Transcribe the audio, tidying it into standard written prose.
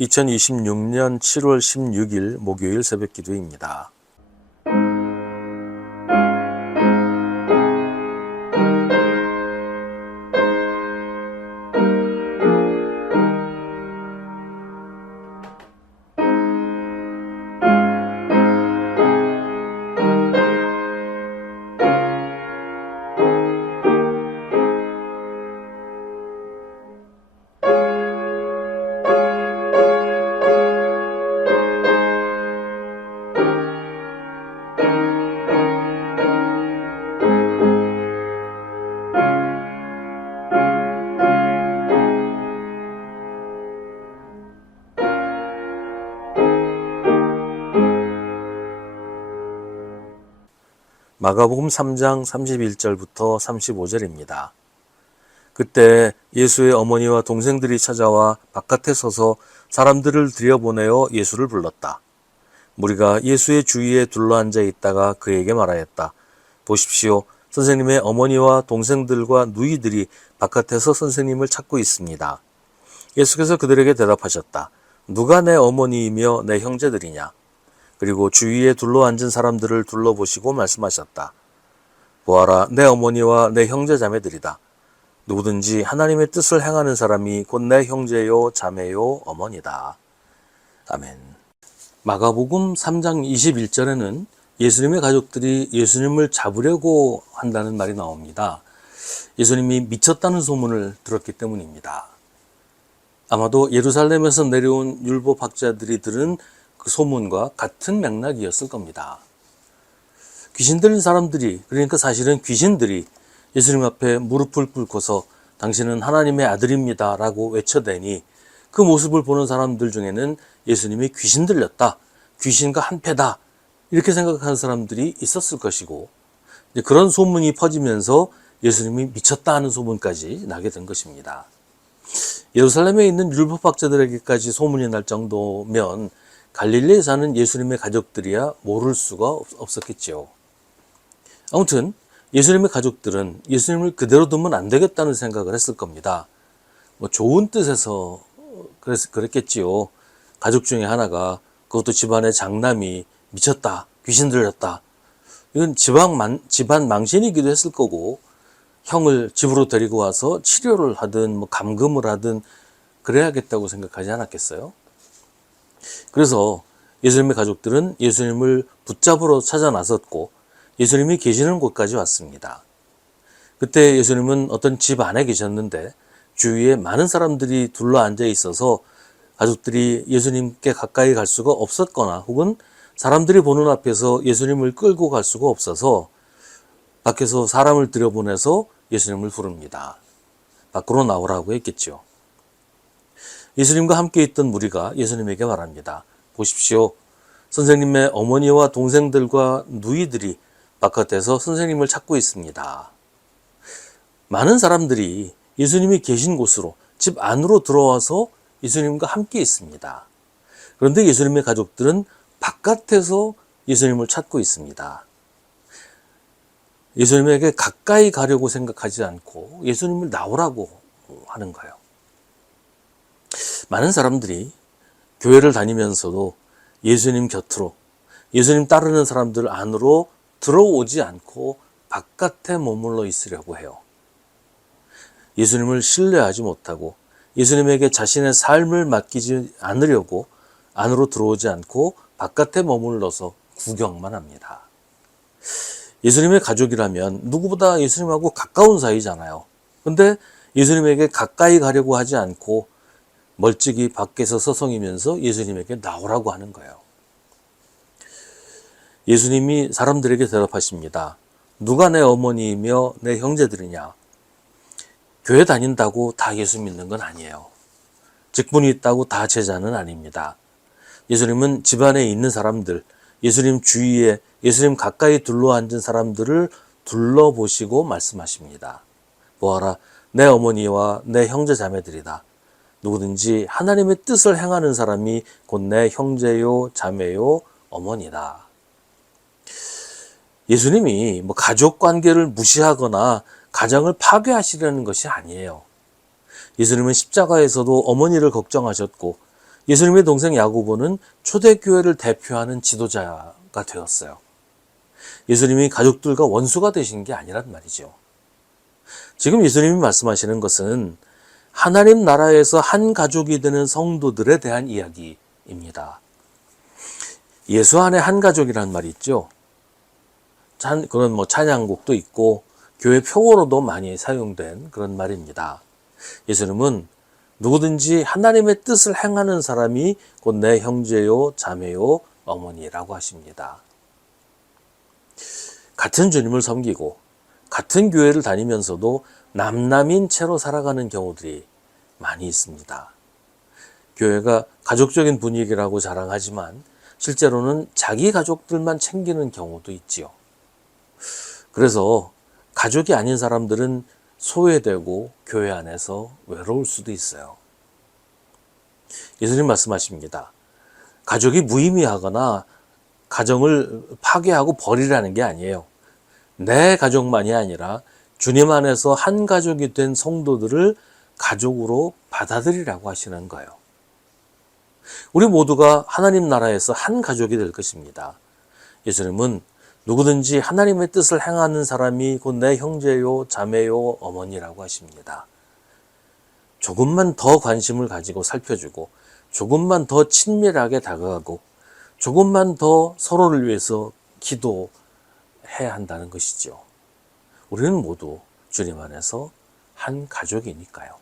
2026년 7월 16일 목요일 새벽 기도입니다. 마가복음 3장 31절부터 35절입니다. 그때 예수의 어머니와 동생들이 찾아와 바깥에 서서 사람들을 들여보내어 예수를 불렀다. 무리가 예수의 주위에 둘러앉아 있다가 그에게 말하였다. 보십시오. 선생님의 어머니와 동생들과 누이들이 바깥에서 선생님을 찾고 있습니다. 예수께서 그들에게 대답하셨다. 누가 내 어머니이며 내 형제들이냐? 그리고 주위에 둘러앉은 사람들을 둘러보시고 말씀하셨다. 보아라, 내 어머니와 내 형제 자매들이다. 누구든지 하나님의 뜻을 행하는 사람이 곧 내 형제요 자매요 어머니다. 아멘. 마가복음 3장 21절에는 예수님의 가족들이 예수님을 잡으려고 한다는 말이 나옵니다. 예수님이 미쳤다는 소문을 들었기 때문입니다. 아마도 예루살렘에서 내려온 율법학자들이 들은 그 소문과 같은 맥락이었을 겁니다. 귀신 들린 사람들이, 그러니까 사실은 귀신들이 예수님 앞에 무릎을 꿇고서 당신은 하나님의 아들입니다 라고 외쳐대니 그 모습을 보는 사람들 중에는 예수님이 귀신 들렸다, 귀신과 한패다 이렇게 생각하는 사람들이 있었을 것이고, 그런 소문이 퍼지면서 예수님이 미쳤다 하는 소문까지 나게 된 것입니다. 예루살렘에 있는 율법학자들에게까지 소문이 날 정도면 갈릴리에 사는 예수님의 가족들이야 모를 수가 없었겠지요. 아무튼 예수님의 가족들은 예수님을 그대로 두면 안 되겠다는 생각을 했을 겁니다. 좋은 뜻에서 그랬겠지요. 가족 중에 하나가, 그것도 집안의 장남이 미쳤다, 귀신 들렸다, 이건 집안 망신이기도 했을 거고, 형을 집으로 데리고 와서 치료를 하든 감금을 하든 그래야겠다고 생각하지 않았겠어요? 그래서 예수님의 가족들은 예수님을 붙잡으러 찾아 나섰고 예수님이 계시는 곳까지 왔습니다. 그때 예수님은 어떤 집 안에 계셨는데 주위에 많은 사람들이 둘러앉아 있어서 가족들이 예수님께 가까이 갈 수가 없었거나 혹은 사람들이 보는 앞에서 예수님을 끌고 갈 수가 없어서 밖에서 사람을 들여보내서 예수님을 부릅니다. 밖으로 나오라고 했겠죠. 예수님과 함께 있던 무리가 예수님에게 말합니다. 보십시오. 선생님의 어머니와 동생들과 누이들이 바깥에서 선생님을 찾고 있습니다. 많은 사람들이 예수님이 계신 곳으로, 집 안으로 들어와서 예수님과 함께 있습니다. 그런데 예수님의 가족들은 바깥에서 예수님을 찾고 있습니다. 예수님에게 가까이 가려고 생각하지 않고 예수님을 나오라고 하는 거예요. 많은 사람들이 교회를 다니면서도 예수님 곁으로, 예수님 따르는 사람들 안으로 들어오지 않고 바깥에 머물러 있으려고 해요. 예수님을 신뢰하지 못하고 예수님에게 자신의 삶을 맡기지 않으려고 안으로 들어오지 않고 바깥에 머물러서 구경만 합니다. 예수님의 가족이라면 누구보다 예수님하고 가까운 사이잖아요. 근데 예수님에게 가까이 가려고 하지 않고 멀찍이 밖에서 서성이면서 예수님에게 나오라고 하는 거예요. 예수님이 사람들에게 대답하십니다. 누가 내 어머니이며 내 형제들이냐? 교회 다닌다고 다 예수 믿는 건 아니에요. 직분이 있다고 다 제자는 아닙니다. 예수님은 집안에 있는 사람들, 예수님 주위에, 예수님 가까이 둘러앉은 사람들을 둘러보시고 말씀하십니다. 보아라, 내 어머니와 내 형제 자매들이다. 누구든지 하나님의 뜻을 행하는 사람이 곧 내 형제요 자매요 어머니다. 예수님이 가족 관계를 무시하거나 가정을 파괴하시려는 것이 아니에요. 예수님은 십자가에서도 어머니를 걱정하셨고 예수님의 동생 야고보는 초대교회를 대표하는 지도자가 되었어요. 예수님이 가족들과 원수가 되신 게 아니란 말이죠. 지금 예수님이 말씀하시는 것은 하나님 나라에서 한 가족이 되는 성도들에 대한 이야기입니다. 예수 안에 한 가족이라는 말이 있죠. 그런 찬양곡도 있고 교회 표어로도 많이 사용된 그런 말입니다. 예수님은 누구든지 하나님의 뜻을 행하는 사람이 곧 내 형제요, 자매요, 어머니라고 하십니다. 같은 주님을 섬기고 같은 교회를 다니면서도 남남인 채로 살아가는 경우들이 많이 있습니다. 교회가 가족적인 분위기라고 자랑하지만 실제로는 자기 가족들만 챙기는 경우도 있지요. 그래서 가족이 아닌 사람들은 소외되고 교회 안에서 외로울 수도 있어요. 예수님 말씀하십니다. 가족이 무의미하거나 가정을 파괴하고 버리라는 게 아니에요. 내 가족만이 아니라 주님 안에서 한 가족이 된 성도들을 가족으로 받아들이라고 하시는 거예요. 우리 모두가 하나님 나라에서 한 가족이 될 것입니다. 예수님은 누구든지 하나님의 뜻을 행하는 사람이 곧 내 형제요, 자매요, 어머니라고 하십니다. 조금만 더 관심을 가지고 살펴주고 조금만 더 친밀하게 다가가고 조금만 더 서로를 위해서 기도해야 한다는 것이죠. 우리는 모두 주님 안에서 한 가족이니까요.